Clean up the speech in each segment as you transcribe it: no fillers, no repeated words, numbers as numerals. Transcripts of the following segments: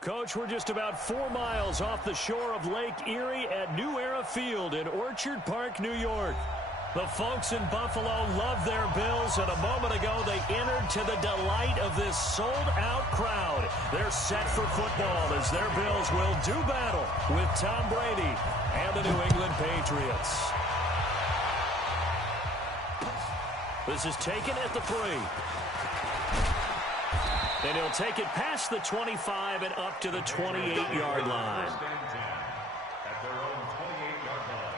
Coach, we're just about 4 miles off the shore of Lake Erie at New Era Field in Orchard Park, New York. The folks in Buffalo love their Bills, and a moment ago they entered to the delight of this sold-out crowd. They're set for football as their Bills will do battle with Tom Brady and the New England Patriots. This is taken at the 3. And he'll take it past the 25 and up to the 28-yard line. At their own 28-yard line.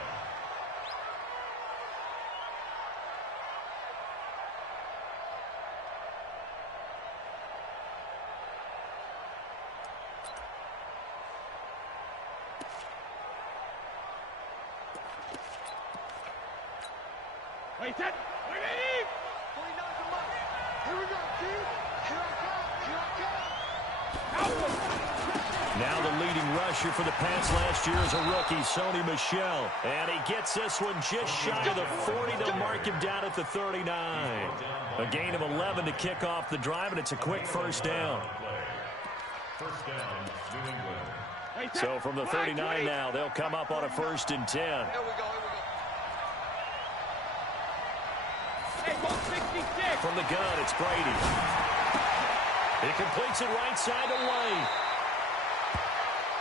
Wait, set. Wait, 49's a mark. Here we go, dude. Here I come. Now the leading rusher for the Pats last year is a rookie, Sony Michel. And he gets this one just shy of the 40. They'll mark him down at the 39. A gain of 11 to kick off the drive, and it's a quick first down. First down, New England. So from the 39 now, they'll come up on a 1st and 10. Here we go. Hey, 166. From the gun, it's Brady. He completes it right side to White.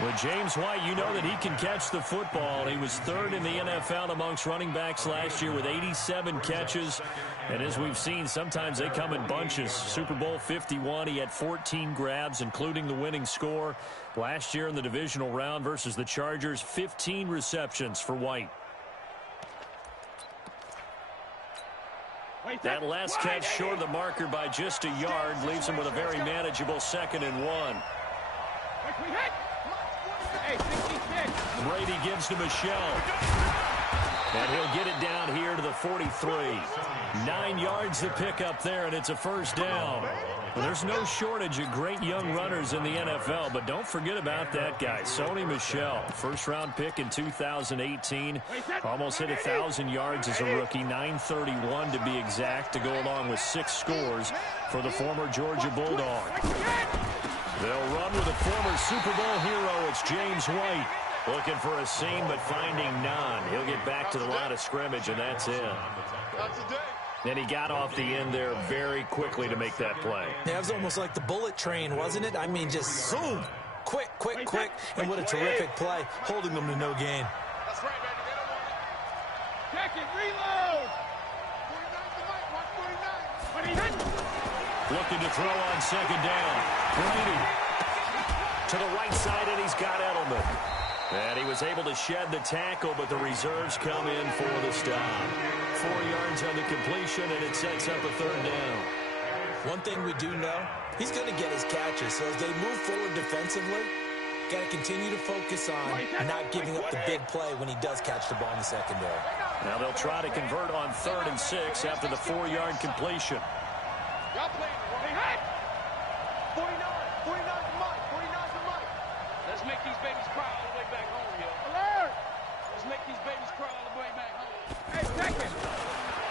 With James White, you know that he can catch the football. He was 3rd in the NFL amongst running backs last year with 87 catches. And as we've seen, sometimes they come in bunches. Super Bowl 51, he had 14 grabs, including the winning score. Last year in the divisional round versus the Chargers, 15 receptions for White. That last catch short of the marker by just a yard leaves him with a very manageable 2nd and 1. Brady gives to Michel. And he'll get it down here to the 43. 9 yards to pick up there, and it's a first down. Well, there's no shortage of great young runners in the NFL, but don't forget about that guy, Sony Michel. First-round pick in 2018. Almost hit 1,000 yards as a rookie, 931 to be exact, to go along with 6 scores for the former Georgia Bulldog. They'll run with a former Super Bowl hero. It's James White. Looking for a seam, but finding none. He'll get back to the line of scrimmage, and that's it. And he got off the end there very quickly to make that play. Yeah, it was almost like the bullet train, wasn't it? I mean, just zoom. Quick. And what a terrific play, holding them to no gain. That's right, baby. They don't want it. Check it. Reload. 49's the mic. Watch 49. Looking to throw on 2nd down. Brady to the right side, and he's got Edelman. And he was able to shed the tackle, but the reserves come in for the stop. 4 yards on the completion, and it sets up a 3rd down. One thing we do know, he's going to get his catches. So as they move forward defensively, got to continue to focus on not giving up the big play when he does catch the ball in the secondary. Now they'll try to convert on 3rd and 6 after the 4-yard completion. Y'all playing the right. 49's the mic. 49's the mic. Let's make these babies cry all the way back home, yo. Alert! Let's make these babies cry all the way back home. Hey, second.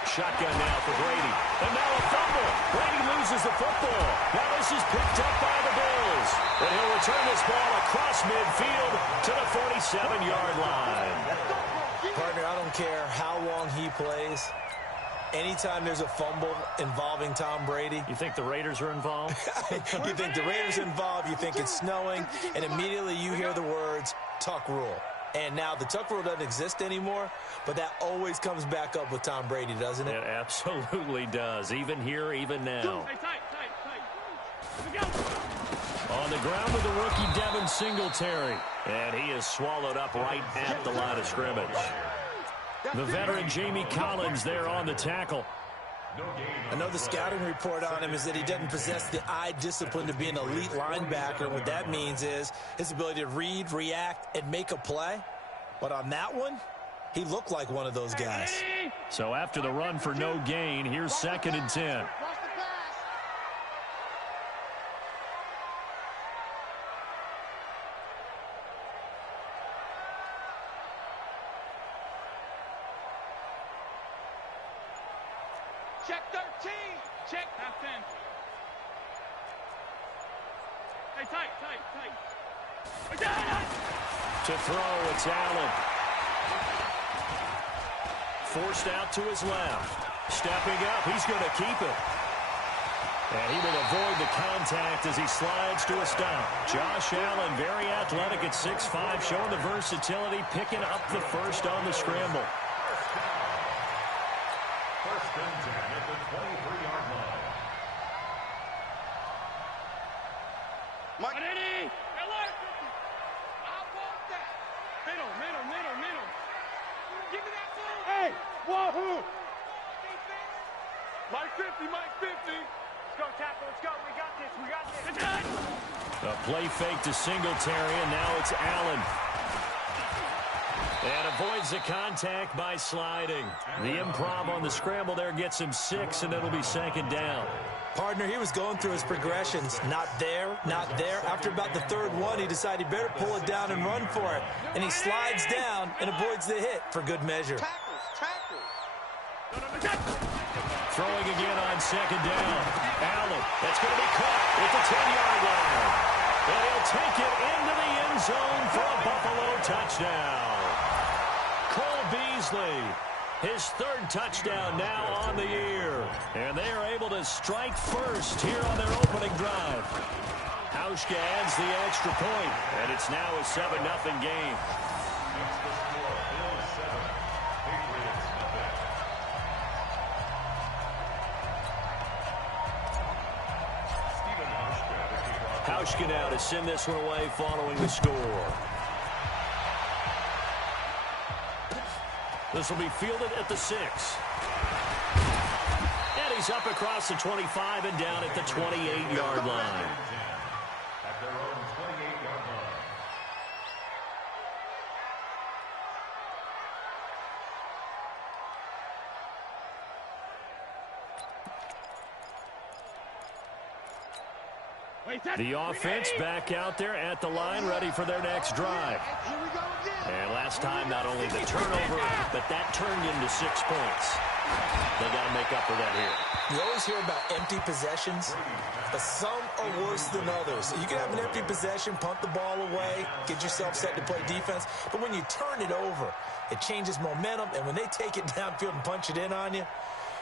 Shotgun now for Brady. And now a fumble. Brady loses the football. Now this is picked up by the Bills. And he'll return this ball across midfield to the 47-yard line. Partner, I don't care how long he plays. Anytime there's a fumble involving Tom Brady. You think the Raiders are involved? You think the Raiders are involved, you think it's snowing, and immediately you hear the words, tuck rule. And now the tuck rule doesn't exist anymore, but that always comes back up with Tom Brady, doesn't it? It absolutely does, even here, even now. Hey, tight. Here we go. On the ground with the rookie Devin Singletary. And he is swallowed up right at the line of scrimmage. The veteran Jamie Collins there on the tackle. I know the scouting report on him is that he doesn't possess the eye discipline to be an elite linebacker. And what that means is his ability to read, react, and make a play. But on that one, he looked like one of those guys. So after the run for no gain, here's 2nd and 10. Check 13. Check half 10. Hey, tight. To throw, it's Allen. Forced out to his left. Stepping up, he's going to keep it. And he will avoid the contact as he slides to a stop. Josh Allen, very athletic at 6'5", showing the versatility, picking up the first on the scramble. First and 10 at the 23-yard line. Mike. I want that. Middle. Give me that ball. Hey, wahoo. Mike 50. Let's go, tackle. Let's go. We got this. A play fake to Singletary, and now it's Allen. And avoids the contact by sliding. The improv on the scramble there gets him 6, and it'll be second down. Partner, he was going through his progressions. Not there. After about the third one, he decided he better pull it down and run for it. And he slides down and avoids the hit for good measure. Tackles. Throwing again on second down. Allen, that's going to be caught at the 10-yard line. And he'll take it into the end zone for a Buffalo touchdown. Cole Beasley, his third touchdown now on the year. And they are able to strike first here on their opening drive. Hauschka adds the extra point, and it's now a 7-0 game. Makes the score Bills 7, Patriots nothing. Stephen Hauschka to kick off. Hauschka now to send this one away following the score. This will be fielded at the 6. And he's up across the 25 and down at the 28-yard line. At their own 28-yard line. The offense back out there at the line, ready for their next drive. And last time, not only the turnover, but that turned into 6 points. They got to make up for that here. You always hear about empty possessions, but some are worse than others. You can have an empty possession, punt the ball away, get yourself set to play defense, but when you turn it over, it changes momentum, and when they take it downfield and punch it in on you,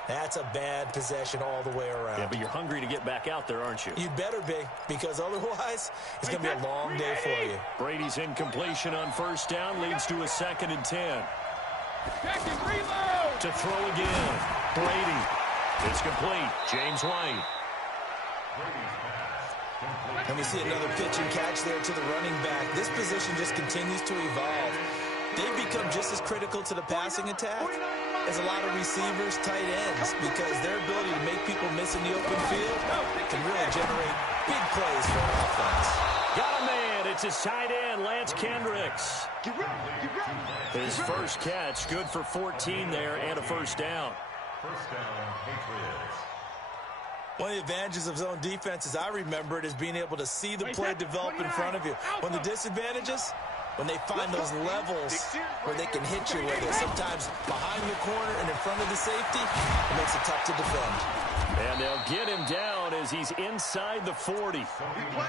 that's a bad possession all the way around. Yeah, but you're hungry to get back out there, aren't you? You better be, because otherwise, it's going to be a long day for you. Brady's incompletion on first down leads to a 2nd and 10. To throw again. Brady. It's complete. James White. And we see another pitch and catch there to the running back. This position just continues to evolve. They've become just as critical to the passing attack as a lot of receivers, tight ends, because their ability to make people miss in the open field can really generate big plays for an offense. Got a man. It's his tight end, Lance Kendricks. His first catch, good for 14 there and a first down. First down, Patriots. One of the advantages of zone defense, as I remember it, is being able to see the play develop in front of you. One of the disadvantages, when they find those levels where they can hit you with it, sometimes behind the corner and in front of the safety, it makes it tough to defend. And they'll get him down as he's inside the 40.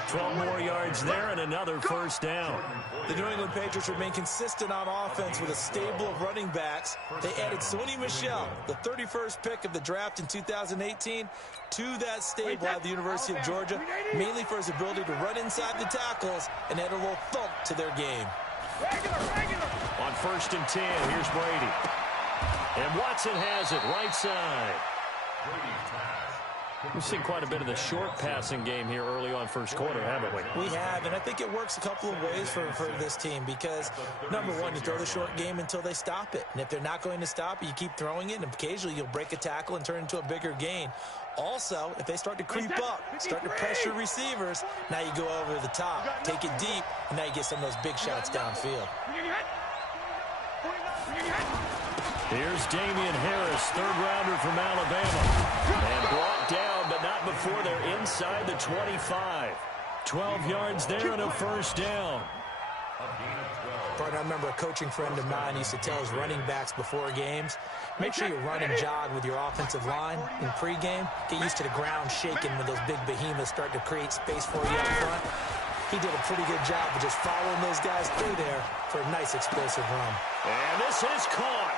12 more yards there and another first down. The New England Patriots remain consistent on offense with a stable of running backs. They added Sony Michel, the 31st pick of the draft in 2018, to that stable at the University of Georgia, mainly for his ability to run inside the tackles and add a little thump to their game. On 1st and 10, here's Brady. And Watson has it, right side. We've seen quite a bit of the short passing game here early on first quarter, haven't we? We have, and I think it works a couple of ways for this team because, number one, you throw the short game until they stop it. And if they're not going to stop it, you keep throwing it, and occasionally you'll break a tackle and turn it into a bigger gain. Also, if they start to creep up, start to pressure receivers, now you go over the top, take it deep, and now you get some of those big shots downfield. Here's Damian Harris, third-rounder from Alabama. And brought down, but not before they're inside the 25. 12 yards there and a first down. Partner, I remember a coaching friend of mine used to tell his running backs before games, make sure you run and jog with your offensive line in pregame. Get used to the ground shaking when those big behemoths start to create space for you up front. He did a pretty good job of just following those guys through there for a nice explosive run. And this is caught.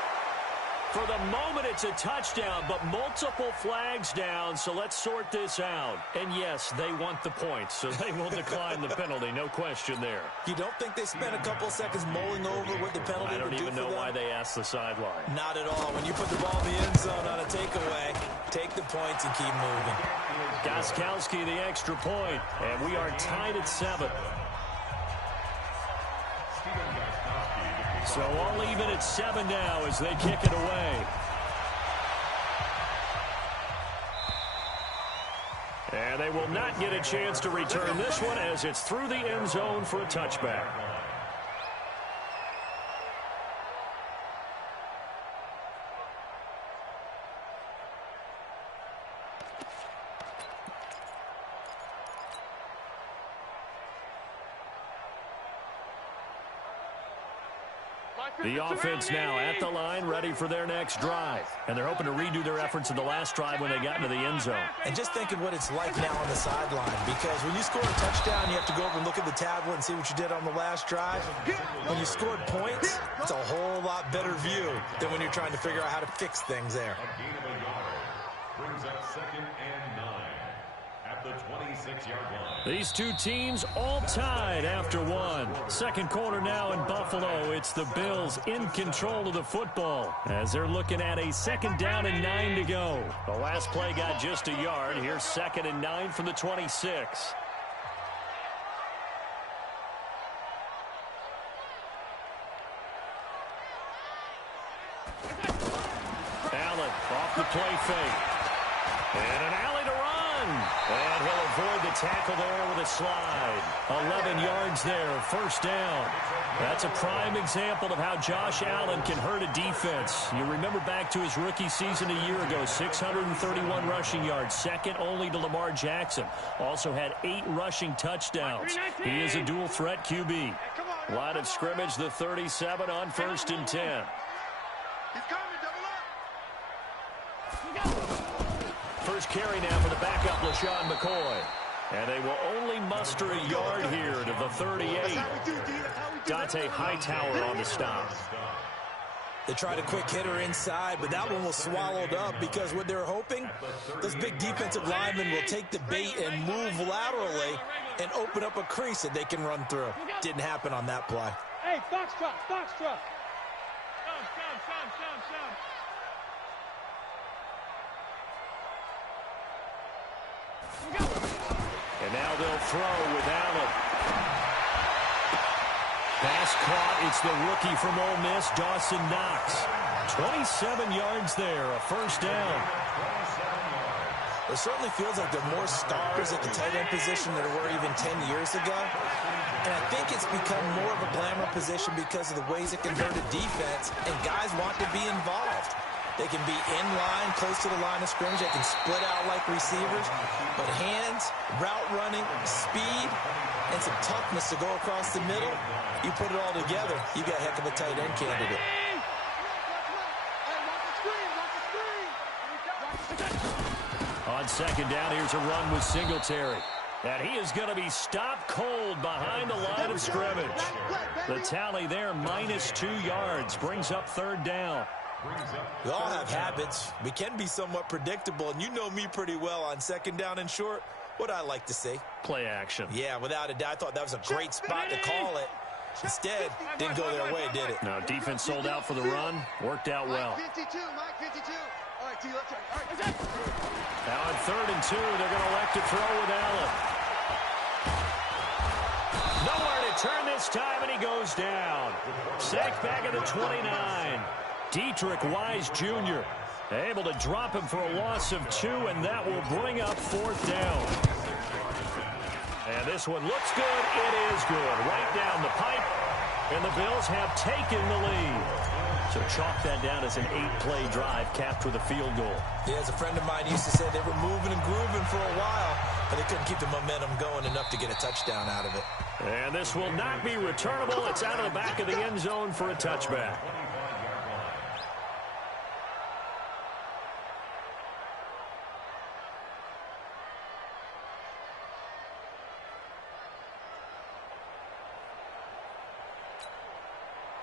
For the moment, it's a touchdown, but multiple flags down, so let's sort this out. And yes, they want the points, so they will decline the penalty, no question there. You don't think they spent a couple of seconds mulling over what the penalty would do for them? I don't even know why they asked the sideline. Not at all. When you put the ball in the end zone on a takeaway, take the points and keep moving. Gostkowski, the extra point, and we are tied at 7. So all even at 7 now as they kick it away. And they will not get a chance to return this one as it's through the end zone for a touchback. The offense now at the line, ready for their next drive. And they're hoping to redo their efforts in the last drive when they got into the end zone. And just think of what it's like now on the sideline, because when you score a touchdown, you have to go over and look at the tablet and see what you did on the last drive. When you scored points, it's a whole lot better view than when you're trying to figure out how to fix things there. A gain of a yard brings up 2nd and 9 at the 26-yard line. These two teams all tied after one. Second quarter now in Buffalo. It's the Bills in control of the football as they're looking at a 2nd down and 9 to go. The last play got just a yard. Here's 2nd and 9 from the 26. Allen off the play fake. And an alley to run. And he'll avoid the tackle there with a slide. 11 yards there, 1st down. That's a prime example of how Josh Allen can hurt a defense. You remember back to his rookie season a year ago, 631 rushing yards, second only to Lamar Jackson. Also had 8 rushing touchdowns. He is a dual threat QB. Line of scrimmage, the 37 on 1st and 10. First carry now for the backup, LaShawn McCoy. And they will only muster a yard here to the 38. Dante Hightower on the stop. They tried a quick hitter inside, but that one was swallowed up because what they're hoping, those big defensive linemen will take the bait and move laterally and open up a crease that they can run through. Didn't happen on that play. Hey, Foxtrot, Foxtrot. And now they'll throw with Allen. Pass caught. It's the rookie from Ole Miss, Dawson Knox. 27 yards there, a 1st down. It certainly feels like there are more stars at the tight end position than there were even 10 years ago. And I think it's become more of a glamour position because of the ways it can hurt a defense, and guys want to be involved. They can be in line, close to the line of scrimmage. They can split out like receivers. But hands, route running, speed, and some toughness to go across the middle, you put it all together, you got a heck of a tight end candidate. On 2nd down, here's a run with Singletary. And he is going to be stopped cold behind the line of scrimmage. The tally there, -2 yards, brings up 3rd down. We all have habits. We can be somewhat predictable, and you know me pretty well on 2nd down and short. What I like to see. Play action. Yeah, without a doubt. I thought that was a great spot to call it. Instead, didn't go their way, did it? No, defense sold out for the run. Worked out well. Mike 52, Mike 52. All right, T, let's try. All right, now on 3rd and 2, they're going to elect to throw with Allen. Nowhere to turn this time, and he goes down. Sacked back at the 29. Dietrich Wise Jr. able to drop him for a loss of 2, and that will bring up 4th down. And this one looks good. It is good. Right down the pipe, and the Bills have taken the lead. So chalk that down as an 8-play drive capped with a field goal. Yeah, as a friend of mine used to say, they were moving and grooving for a while, but they couldn't keep the momentum going enough to get a touchdown out of it. And this will not be returnable. It's out of the back of the end zone for a touchback.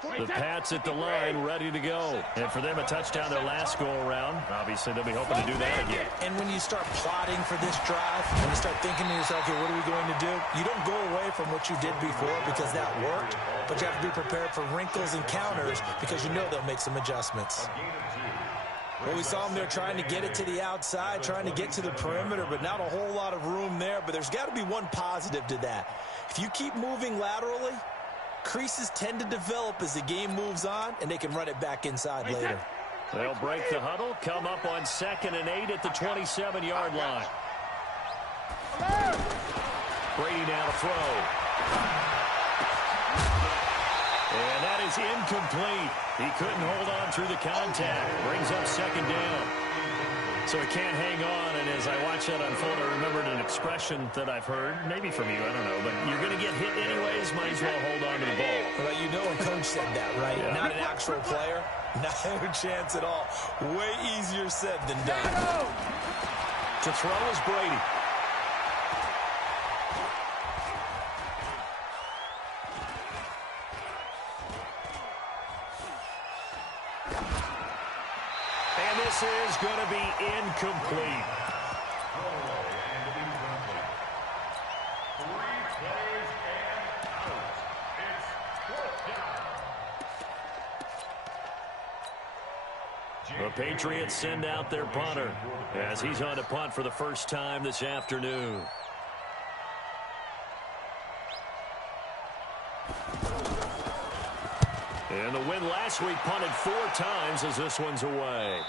The Pats at the line, ready to go. And for them, a touchdown their last go-around. Obviously, they'll be hoping to do that again. And when you start plotting for this drive, and you start thinking to yourself, okay, what are we going to do? You don't go away from what you did before because that worked, but you have to be prepared for wrinkles and counters because you know they'll make some adjustments. Well, we saw them there trying to get it to the outside, trying to get to the perimeter, but not a whole lot of room there. But there's got to be one positive to that. If you keep moving laterally, creases tend to develop as the game moves on, and they can run it back inside later. They'll break the huddle, come up on 2nd and 8 at the 27-yard line. Brady now to throw. And that is incomplete. He couldn't hold on through the contact. Brings up 2nd down. So he can't hang on, and as I watch that unfold, I remembered an expression that I've heard, maybe from you, I don't know, but you're going to get hit anyways, might as well hold on to the ball. Well, you know a coach said that, right? Yeah. Not an actual player. Not a chance at all. Way easier said than done. To throw is Brady. And this is going to be incomplete. The Patriots send out their punter as he's on to punt for the first time this afternoon. And the win last week punted 4 times as this one's away.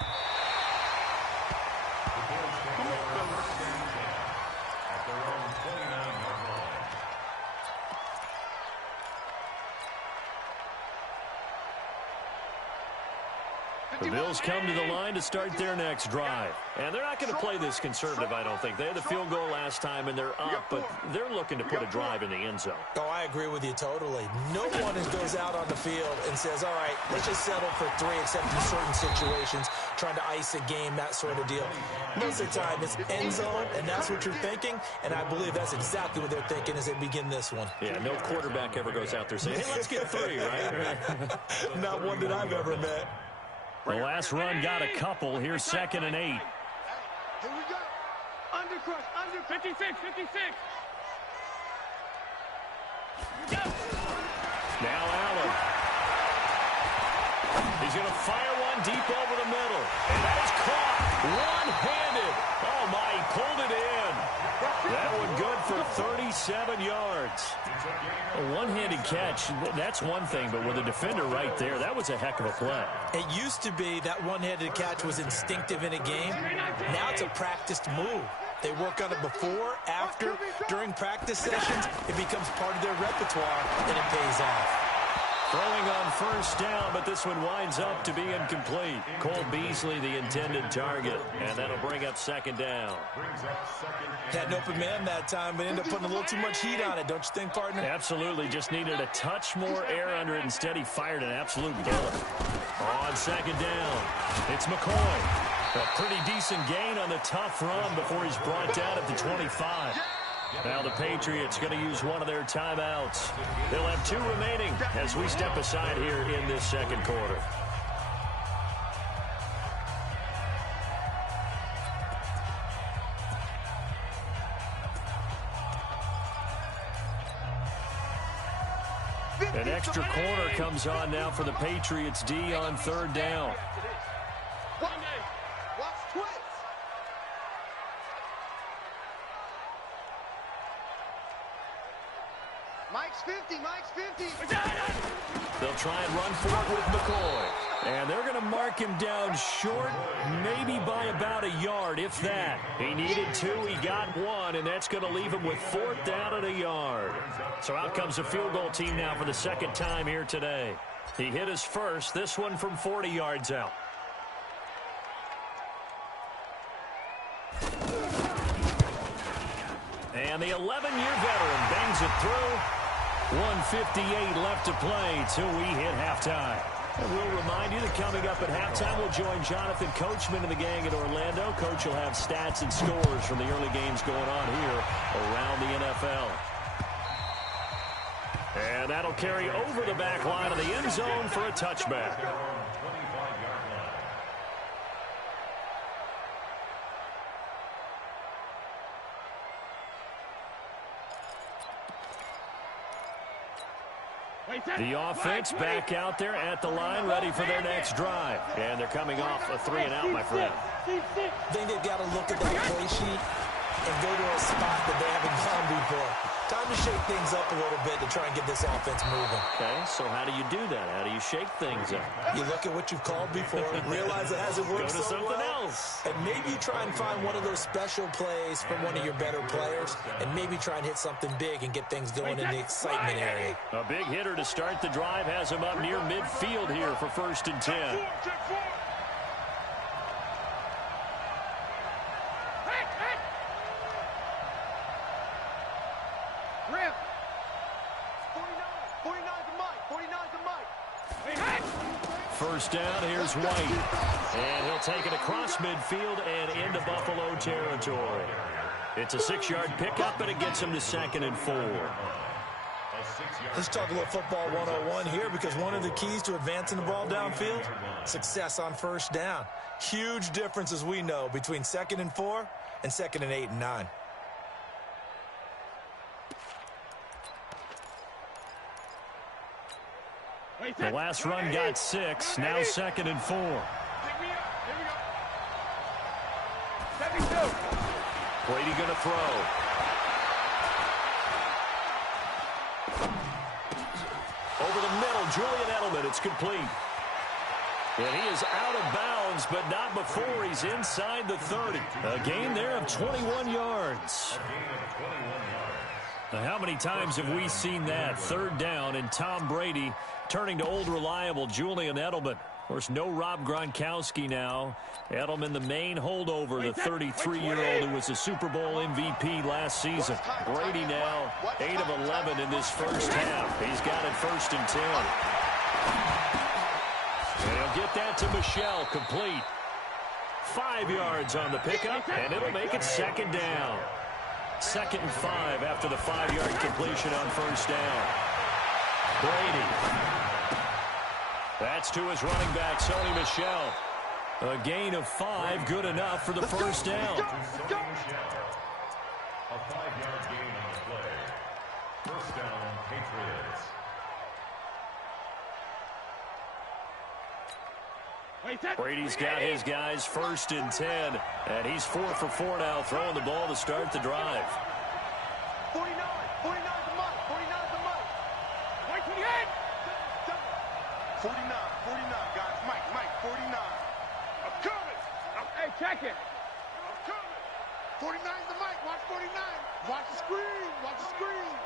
The Bills come to the line to start their next drive. And they're not going to play this conservative, I don't think. They had the field goal last time, and they're up, but they're looking to put a drive in the end zone. Oh, I agree with you totally. No one goes out on the field and says, all right, let's just settle for 3, except in certain situations, trying to ice a game, that sort of deal. Most of the time, it's end zone, and that's what you're thinking, and I believe that's exactly what they're thinking as they begin this one. Yeah, no quarterback ever goes out there saying, hey, let's get 3, right? Not one that I've ever met. The last run got a couple. Here's 2nd and 8. Here we go. Under crush, under 56, 56. Now Allen. He's going to fire one deep over the middle. And that is caught. One-handed. Oh, my, he pulled it in. That one good for 37 yards. A one-handed catch, that's one thing, but with a defender right there, that was a heck of a play. It used to be that one-handed catch was instinctive in a game. Now it's a practiced move. They work on it before, after, during practice sessions. It becomes part of their repertoire, and it pays off. Throwing on first down, but this one winds up to be incomplete. Cole Beasley, the intended target, and that'll bring up 2nd down. Had an open man that time, but ended up putting a little too much heat on it, don't you think, partner? Absolutely. Just needed a touch more air under it. Instead, he fired an absolute bullet. On 2nd down, it's McCoy. A pretty decent gain on the tough run before he's brought down at the 25. Now the Patriots going to use one of their timeouts. They'll have 2 remaining as we step aside here in this second quarter. An extra corner comes on now for the Patriots D on 3rd down. Mike's 50, Mike's 50. They'll try and run for it with McCoy. And they're going to mark him down short, maybe by about a yard, if that. He needed 2, he got 1, and that's going to leave him with 4th down at a yard. So out comes the field goal team now for the 2nd time here today. He hit his first, this one from 40 yards out. And the 11-year veteran bangs it through. 1:58 left to play till we hit halftime. And we'll remind you that coming up at halftime, we'll join Jonathan Coachman and the gang at Orlando. Coach will have stats and scores from the early games going on here around the NFL. And that'll carry over the back line of the end zone for a touchback. The offense back out there at the line, ready for their next drive. And they're coming off a 3-and-out, my friend. I think they've got to look at that play sheet and go to a spot that they haven't gone before. Time to shake things up a little bit to try and get this offense moving. Okay, so how do you do that? How do you shake things up? You look at what you've called before, realize it hasn't worked Go to so something well, else. and maybe you try and find one of those special plays from one of your better players, and maybe try and hit something big and get things going in the excitement area. A big hitter to start the drive has him up near midfield here for 1st and 10. First down, here's White. And he'll take it across midfield and into Buffalo territory. It's a 6-yard pickup, and it gets him to 2nd and 4. Let's talk a little football 101 here, because one of the keys to advancing the ball downfield, success on first down. Huge difference, as we know, between 2nd and 4 and 2nd and 8 and 9. The last run got 6, now 2nd and 4. Brady going to throw. Over the middle, Julian Edelman, it's complete. And he is out of bounds, but not before he's inside the 30. A gain there of 21 yards. Now, how many times have we seen that? 3rd down, and Tom Brady turning to old reliable Julian Edelman. Of course, no Rob Gronkowski now. Edelman, the main holdover, the 33-year-old who was a Super Bowl MVP last season. Brady now 8 of 11 in this first half. He's got it 1st and 10. And he'll get that to Michel, complete. 5 yards on the pickup, and it'll make it 2nd down. 2nd and 5 after the 5-yard completion on first down. Brady. That's to his running back, Sony Michel. A gain of 5, good enough for the first down. A 5-yard gain on the play. First down, Patriots. Brady's got his guys 1st and 10, and he's 4 for 4 now, throwing the ball to start the drive. 49 to Mike, 49 to Mike. Mike 28. 49, guys. Mike, 49. I'm coming. Hey, check it. I'm coming. 49 to Mike. Watch 49. Watch the screen. Watch the screen.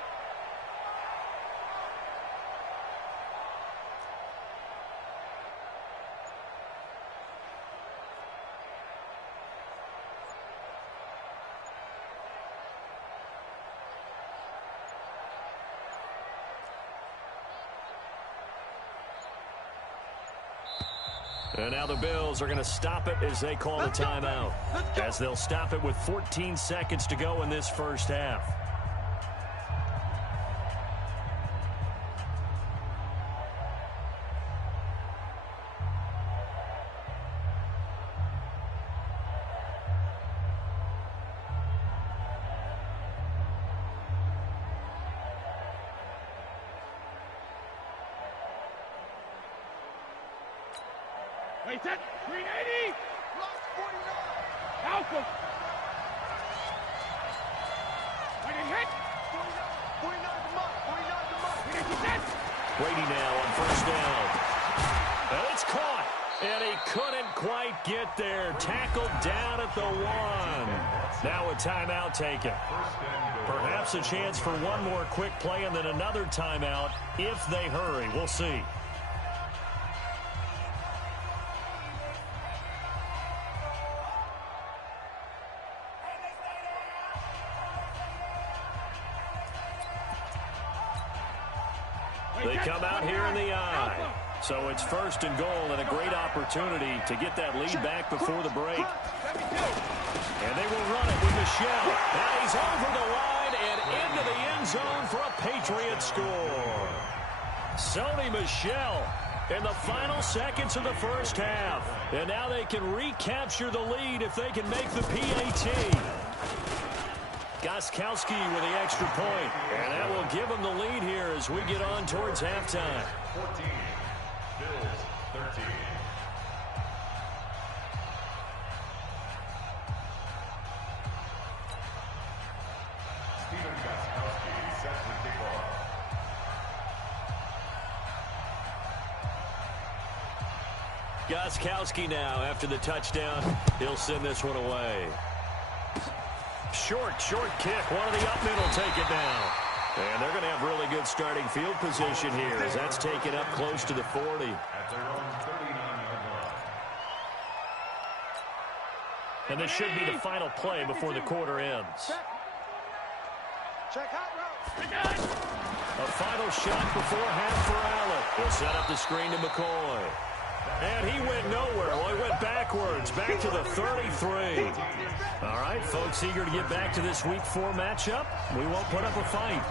And now the Bills are going to stop it as they call a timeout, as they'll stop it with 14 seconds to go in this first half. Wait, that 380. Block 49. Malcolm. When it hit. 49 to Mike. 49 to Mike. He gets it. Brady now on first down. And it's caught. And he couldn't quite get there. Tackled down at the 1. Now a timeout taken. Perhaps a chance for one more quick play and then another timeout if they hurry. We'll see. They come out here in the eye. So it's 1st and goal and a great opportunity to get that lead back before the break. And they will run it with Michel. And he's over the line and into the end zone for a Patriot score. Sony Michel in the final seconds of the first half. And now they can recapture the lead if they can make the PAT. Gostkowski with the extra point. And that will give them the lead here as we get on towards halftime. 14. Bills 13. Stephen Gostkowski sets the kickoff. Gostkowski now after the touchdown. He'll send this one away. Short kick. One of the up men will take it down. And they're going to have really good starting field position here as that's taken up close to the 40. At their own 39-yard line. And this should be the final play before the quarter ends. Check hot route. A final shot before half for Allen. He'll set up the screen to McCoy. And he went nowhere. Well, he went backwards, back to the 33. All right, folks, eager to get back to this Week 4 matchup. We won't put up a fight.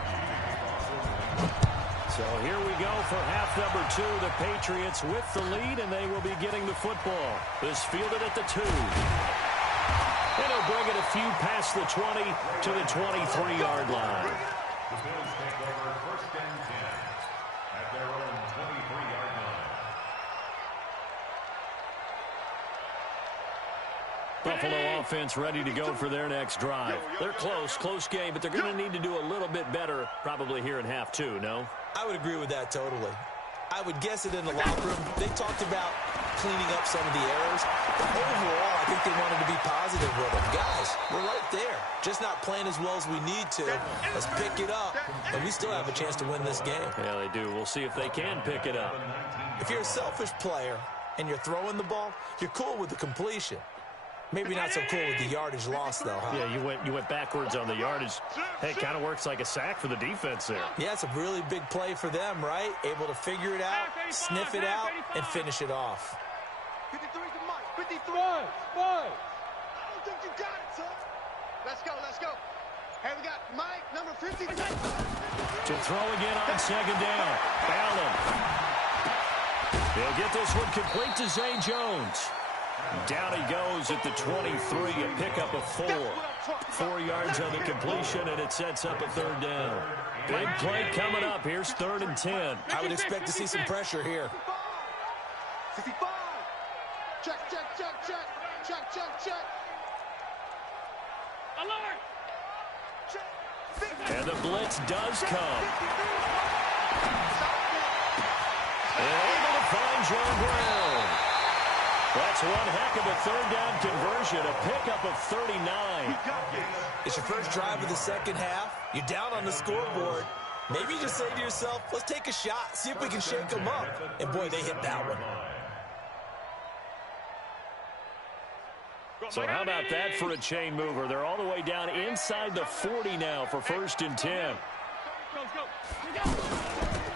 So here we go for half number 2. The Patriots with the lead, and they will be getting the football. This fielded at the 2. And he'll bring it a few past the 20 to the 23-yard line. The Bills take over first and 10 at their own 23-yard line. Buffalo offense ready to go for their next drive. They're close game, but they're going to need to do a little bit better probably here in half 2, no? I would agree with that totally. I would guess it in the locker room. They talked about cleaning up some of the errors. But overall, I think they wanted to be positive with them. Guys, we're right there. Just not playing as well as we need to. Let's pick it up. And we still have a chance to win this game. Yeah, they do. We'll see if they can pick it up. If you're a selfish player and you're throwing the ball, you're cool with the completion. Maybe not so cool with the yardage loss, though, huh? Yeah, you went backwards on the yardage. Hey, it kind of works like a sack for the defense there. Yeah, it's a really big play for them, right? Able to figure it out, sniff it out, and finish it off. 53 to Mike. 53. One. I don't think you got it, son. Let's go. Hey, we got Mike, number 50. To throw again on second down. Allen. He'll get this one complete to Zay Jones. Down he goes at the 23, a pickup of 4. 4 yards on the completion, and it sets up a third down. Big play coming up. Here's 3rd and 10. I would expect to see some pressure here. 55. Check. Alert. Check. And the blitz does come. And able to find John Brown. That's one heck of a third down conversion, a pickup of 39. It's your first drive of the second half. You're down on the scoreboard. Maybe you just say to yourself, let's take a shot, see if we can shake them up. And boy, they hit that one. So how about that for a chain mover? They're all the way down inside the 40 now for 1st and 10.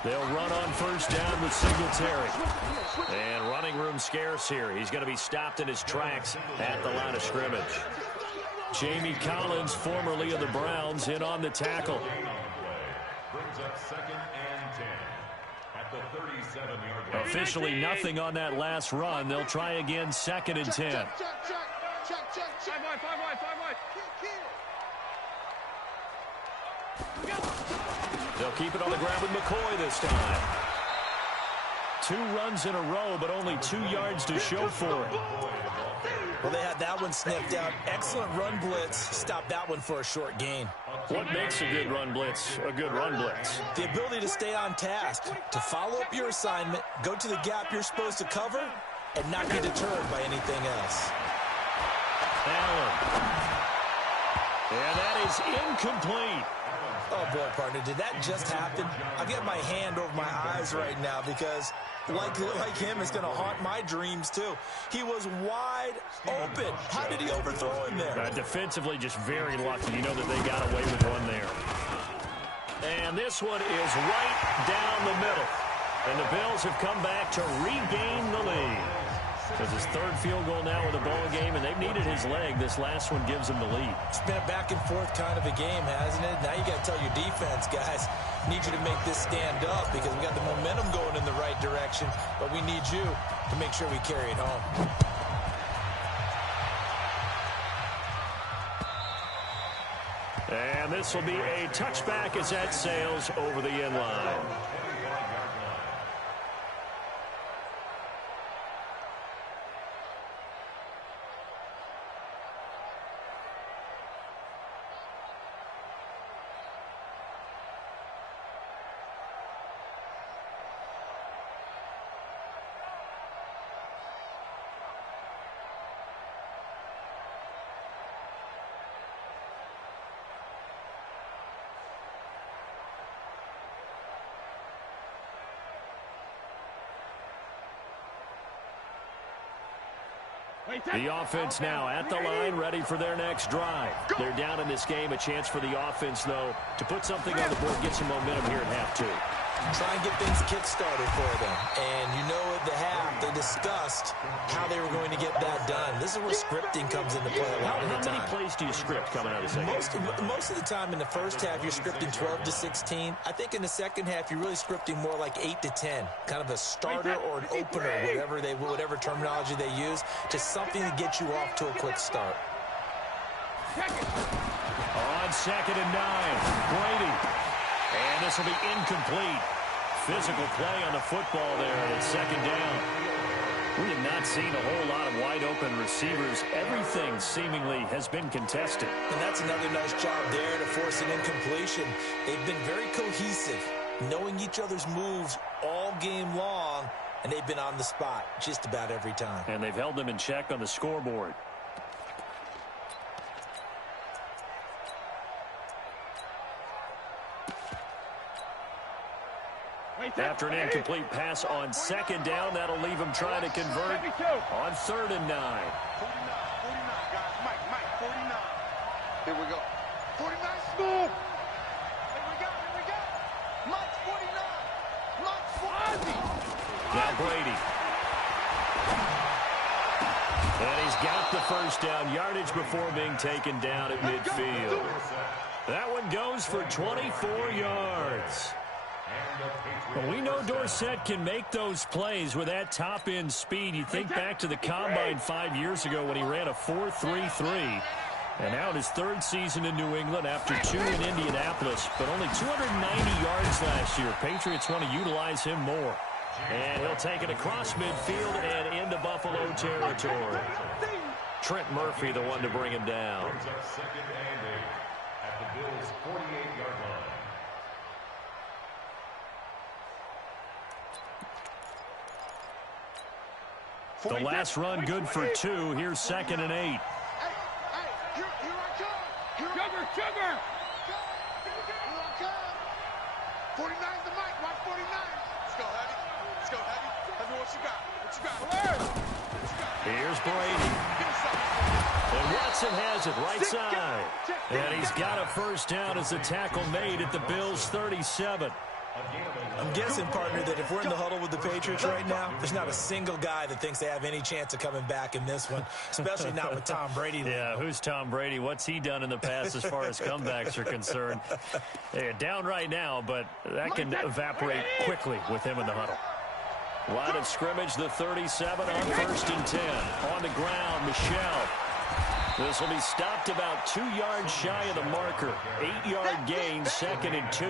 They'll run on first down with Singletary. And running room scarce here. He's going to be stopped in his tracks at the line of scrimmage. Jamie Collins, formerly of the Browns, in on the tackle. Brings up 2nd and 10 at the 37-yard line. Officially nothing on that last run. They'll try again 2nd and 10. Check. 5 wide. They'll keep it on the ground with McCoy this time. 2 runs in a row, but only 2 yards to show for it. Well, they had that one sniffed out. Excellent run blitz. Stopped that one for a short gain. What makes a good run blitz a good run blitz? The ability to stay on task, to follow up your assignment, go to the gap you're supposed to cover, and not get deterred by anything else. Allen. And that is incomplete. Oh, boy, partner, did that just happen? I've got my hand over my eyes right now because, like him, it's going to haunt my dreams, too. He was wide open. How did he overthrow him there? Defensively, just very lucky. You know that they got away with one there. And this one is right down the middle. And the Bills have come back to regain the lead. Because his third field goal now in the ball game, and they've needed his leg. This last one gives him the lead. It's been a back-and-forth kind of a game, hasn't it? Now you got to tell your defense, guys, need you to make this stand up because we got the momentum going in the right direction, but we need you to make sure we carry it home. And this will be a touchback as that sails over the end line. The offense now at the line, ready for their next drive. They're down in this game. A chance for the offense, though, to put something on the board, get some momentum here at half two. Try and get things kick-started for them. And you know at the half, they discussed how they were going to get that done. This is where scripting comes into play a lot of the time. How many plays do you script coming out of the second? Most of the time in the first half, you're scripting 12 to 16. I think in the second half, you're really scripting more like 8 to 10. Kind of a starter or an opener, whatever terminology they use, just something to get you off to a quick start. On 2nd and 9, Brady. And this will be incomplete. Physical play on the football there, and it's 2nd down. We have not seen a whole lot of wide-open receivers. Everything seemingly has been contested. And that's another nice job there to force an incompletion. They've been very cohesive, knowing each other's moves all game long, and they've been on the spot just about every time. And they've held them in check on the scoreboard. After an incomplete pass on 2nd down, that'll leave him trying to convert on 3rd and 9. 49, guys. Mike, 49. Here we go. 49, smooth. Here we go. Mike's 49. Mike's 40. Now Brady. And he's got the first down, yardage before being taken down at midfield. That one goes for 24 yards. Well, we know Dorsett can make those plays with that top-end speed. You think back to the Combine 5 years ago when he ran a 4.33. And now in his 3rd season in New England after 2 in Indianapolis, but only 290 yards last year. Patriots want to utilize him more. And he'll take it across midfield and into Buffalo territory. Trent Murphy, the one to bring him down. Brings up 2nd and 8 at the Bills' 48-yard line. The last run good for 2. Here's 2nd and 8. Hey, here I come. Sugar. Here I come. 49's the mic. Watch 49. Let's go, Heavy. Heavy, what you got? Here's Brady. And Watson has it right side. And he's got a first down as the tackle made at the Bills' 37. I'm guessing, partner, that if we're in the huddle with the Patriots right now, there's not a single guy that thinks they have any chance of coming back in this one, especially not with Tom Brady. Yeah, who's Tom Brady? What's he done in the past as far as comebacks are concerned? They're down right now, but that can evaporate quickly with him in the huddle. Line of scrimmage, the 37 on 1st and 10. On the ground, Michel. This will be stopped about 2 yards shy of the marker. 8-yard gain, 2nd and 2.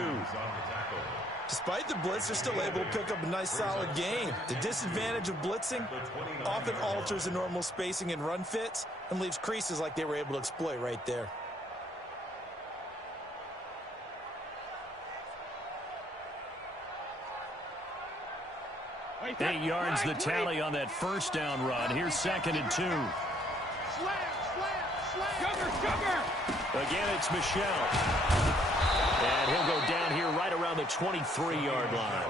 Despite the blitz, they're still able to pick up a nice solid gain. The disadvantage of blitzing often alters the normal spacing and run fits and leaves creases like they were able to exploit right there. 8 yards the tally on that first down run. Here's 2nd and 2. Sugar. Again, it's Michel. And he'll go down here right around the 23-yard line.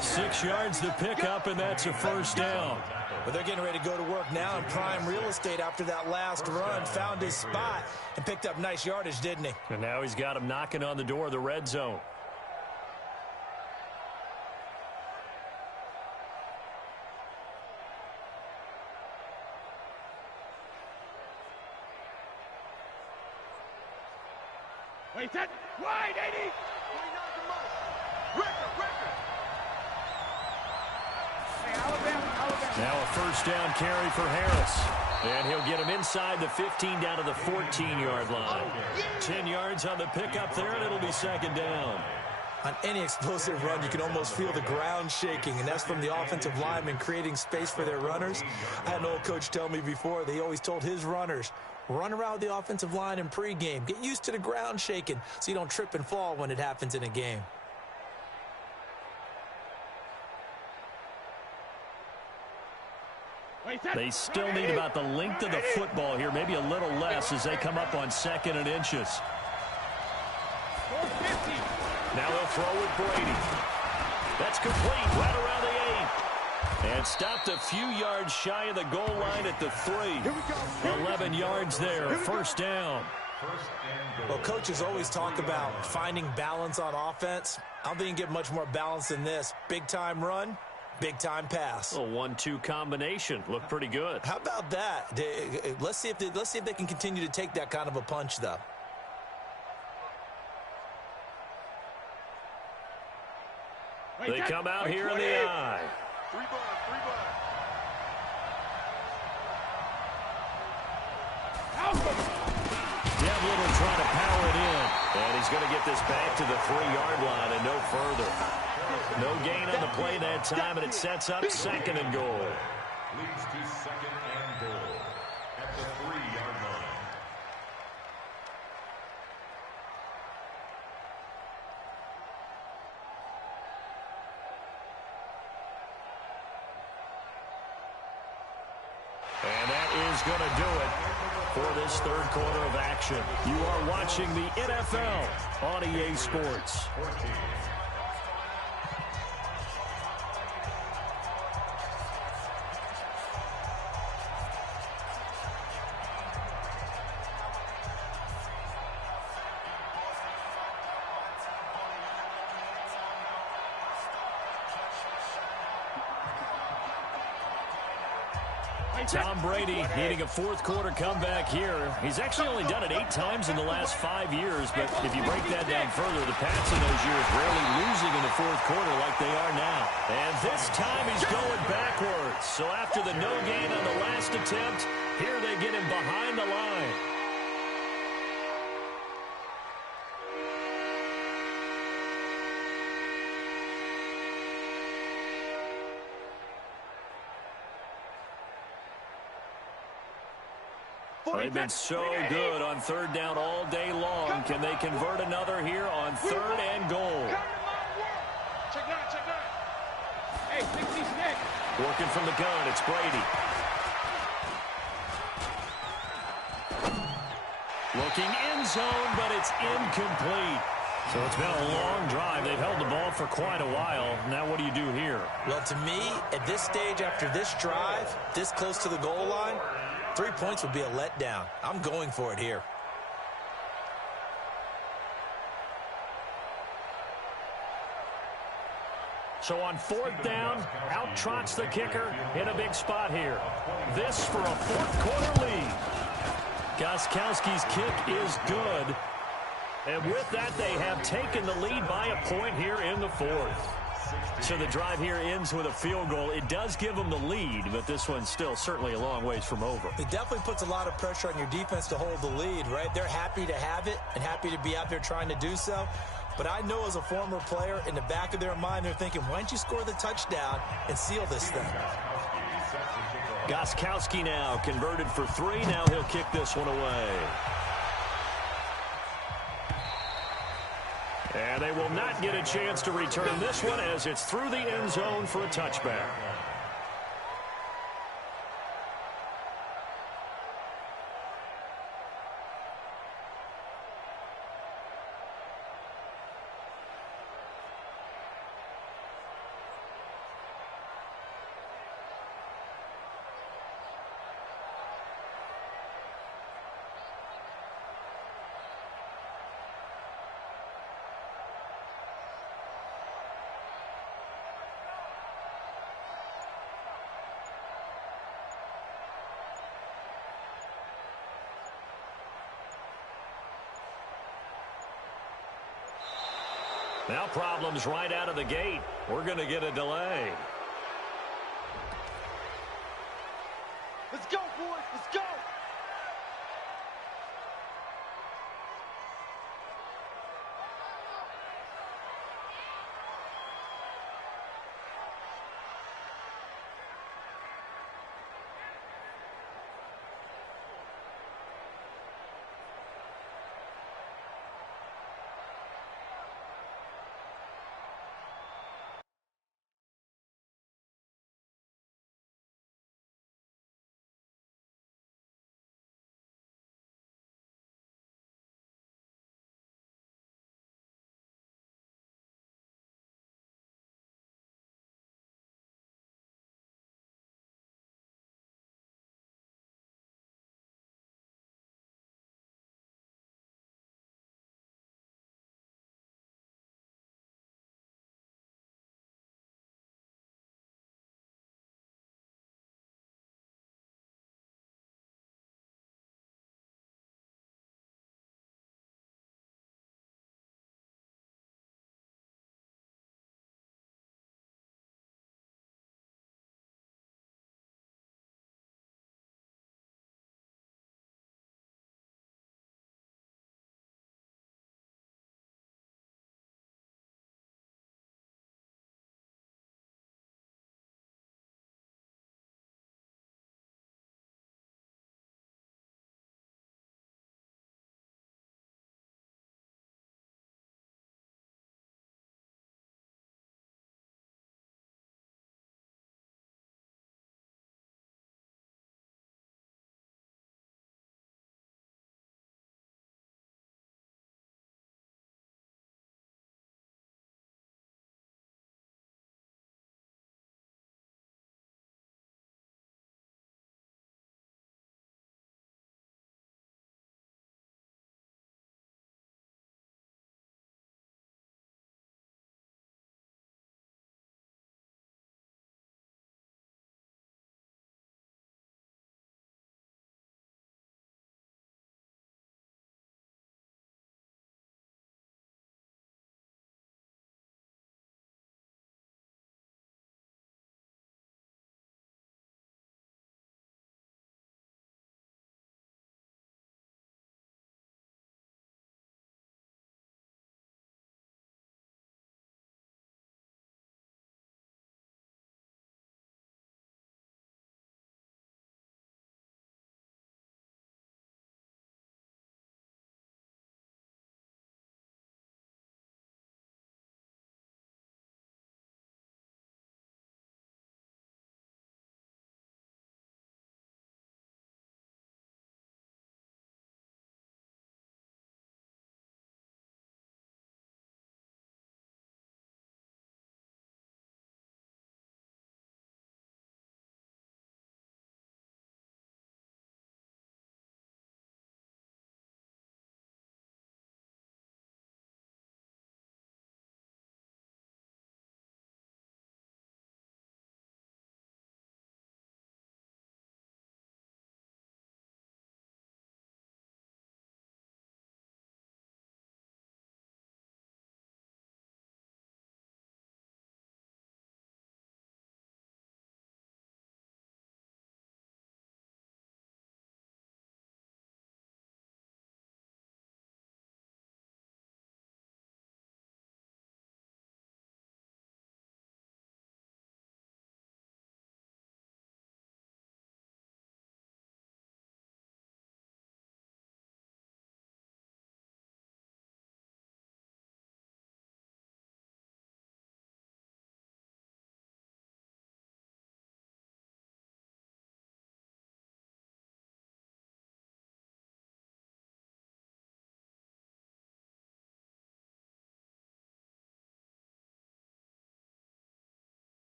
6 yards to pick up, and that's a first down. But they're getting ready to go to work now in prime real estate after that last run. Found his spot and picked up nice yardage, didn't he? And now he's got him knocking on the door of the red zone. Wait, set. Wide, 80. 49's the mark. Record. Hey, Alabama. Now a first down carry for Harris. And he'll get him inside the 15 down to the 14-yard line. 10 yards on the pickup there, and it'll be second down. On any explosive run, you can almost feel the ground shaking, and that's from the offensive linemen creating space for their runners. I had an old coach tell me before, they always told his runners, run around the offensive line in pregame. Get used to the ground shaking so you don't trip and fall when it happens in a game. They still need about the length of the football here, maybe a little less as they come up on 2nd and inches. Now they'll throw with Brady. That's complete right around the 8. And stopped a few yards shy of the goal line at the 3. 11 yards there, first down. Well, coaches always talk about finding balance on offense. I don't think you can get much more balance than this. Big-time run, big-time pass. A 1-2 combination. Looked pretty good. How about that? Let's see if they can continue to take that kind of a punch, though. They come out here in the eye. 3 blind. Devlin will try to power it in. And he's going to get this back to the 3-yard line and no further. No gain on the play that time, and it sets up 2nd and goal. Leads to 2nd and goal at the 3-yard line. And that is going to do it for this 3rd quarter of action. You are watching the NFL on EA Sports. Tom Brady needing a 4th quarter comeback here. He's actually only done it 8 times in the last 5 years, but if you break that down further, the Pats in those years rarely losing in the 4th quarter like they are now. And this time he's going backwards. So after the no gain on the last attempt, here they get him behind the line. They've been so good on 3rd down all day long. Can they convert another here on 3rd and goal? Check that. Hey, fix these neck. Working from the gun, it's Brady. Looking end zone, but it's incomplete. So it's been a long drive. They've held the ball for quite a while. Now what do you do here? Well, to me, at this stage after this drive, this close to the goal line, 3 points would be a letdown. I'm going for it here. So on 4th down, out trots the kicker in a big spot here. This for a 4th quarter lead. Gostkowski's kick is good. And with that, they have taken the lead by a point here in the 4th. So the drive here ends with a field goal. It does give them the lead, but this one's still certainly a long ways from over. It definitely puts a lot of pressure on your defense to hold the lead, right? They're happy to have it and happy to be out there trying to do so. But I know as a former player, in the back of their mind, they're thinking, why don't you score the touchdown and seal this thing? Gostkowski now converted for 3. Now he'll kick this one away. And they will not get a chance to return this one as it's through the end zone for a touchback. Now problems right out of the gate. We're going to get a delay. Let's go, boys. Let's go.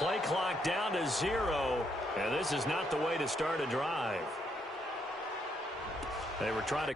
Play clock down to 0, and this is not the way to start a drive. They were trying to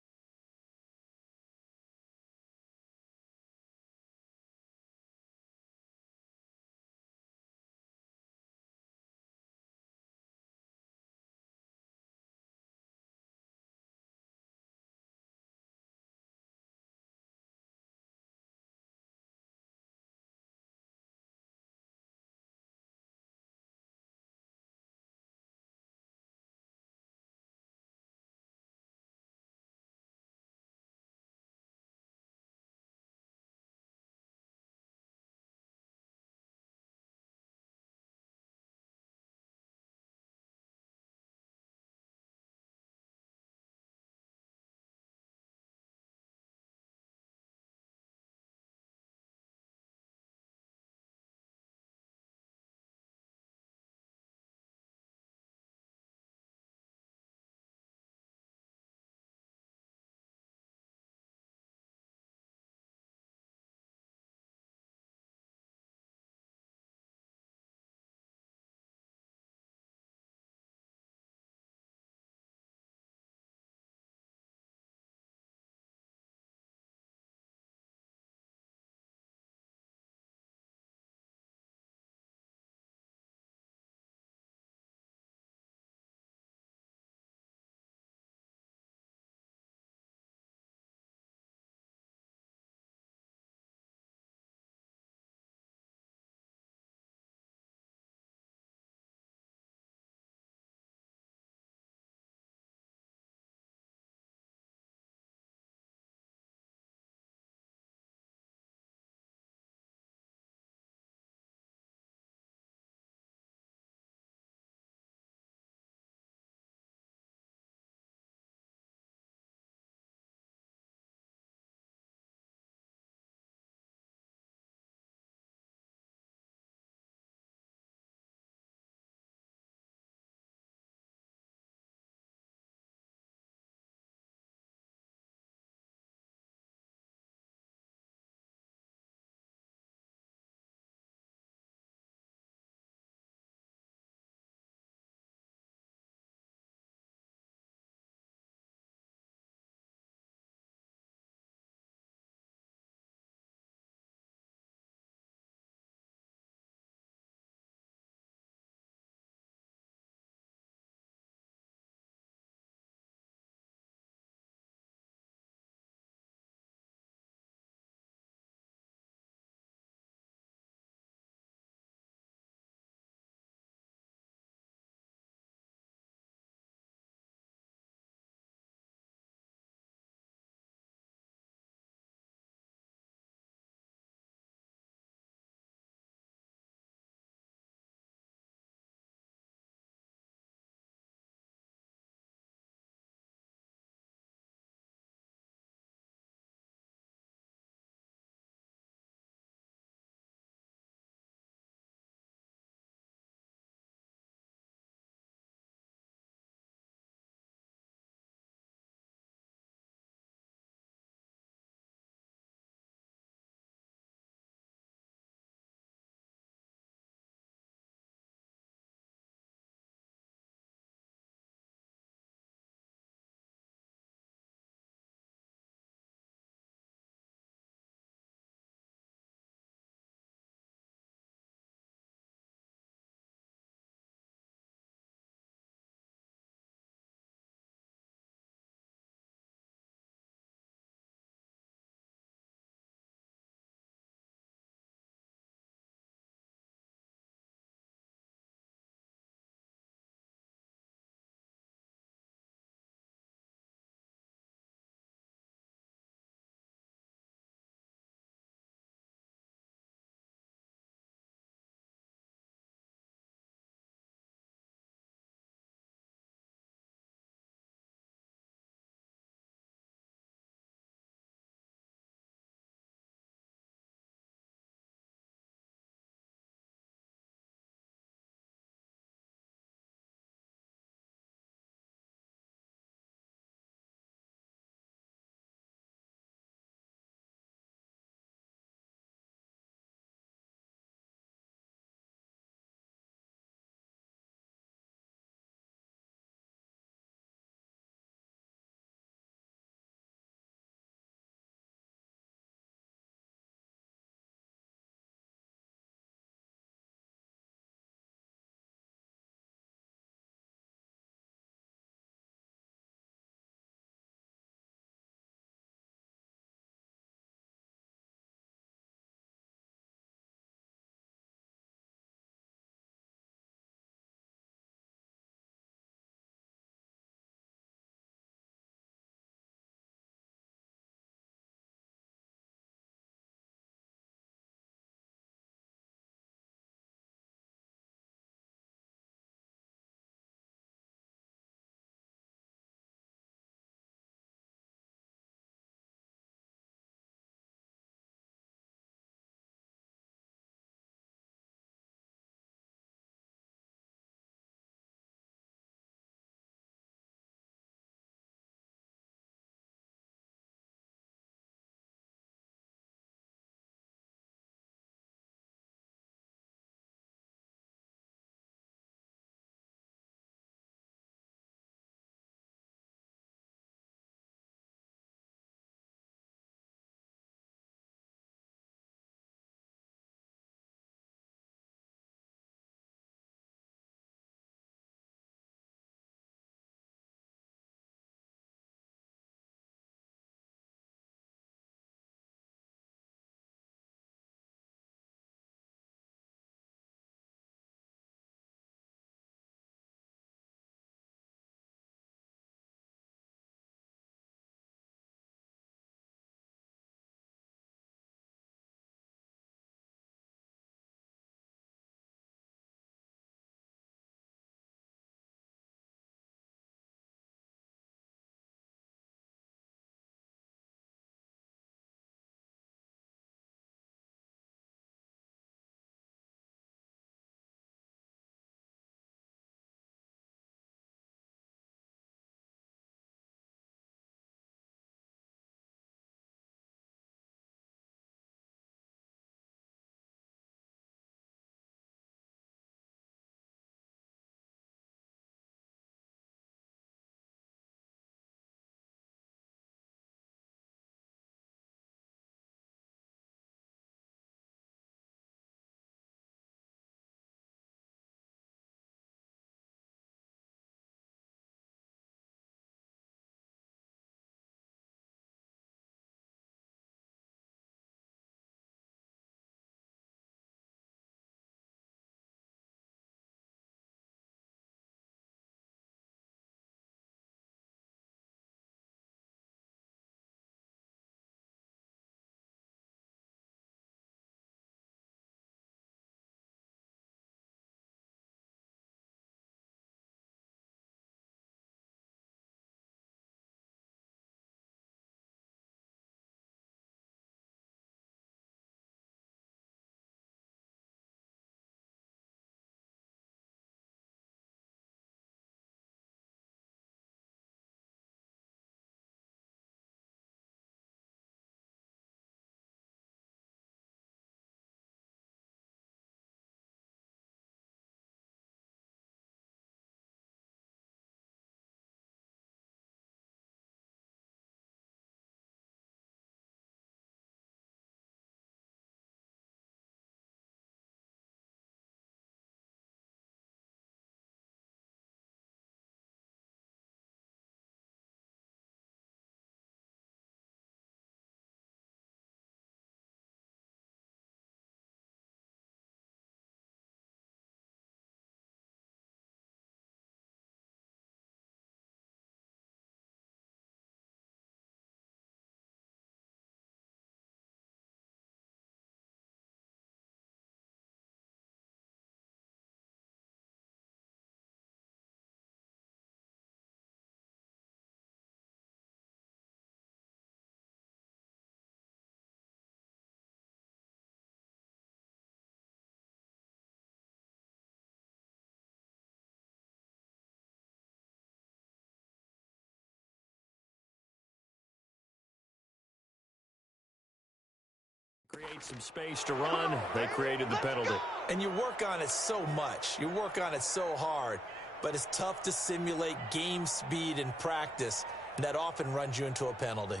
Some space to run. They created the penalty. And you work on it so much. You work on it so hard. But it's tough to simulate game speed in practice. And that often runs you into a penalty.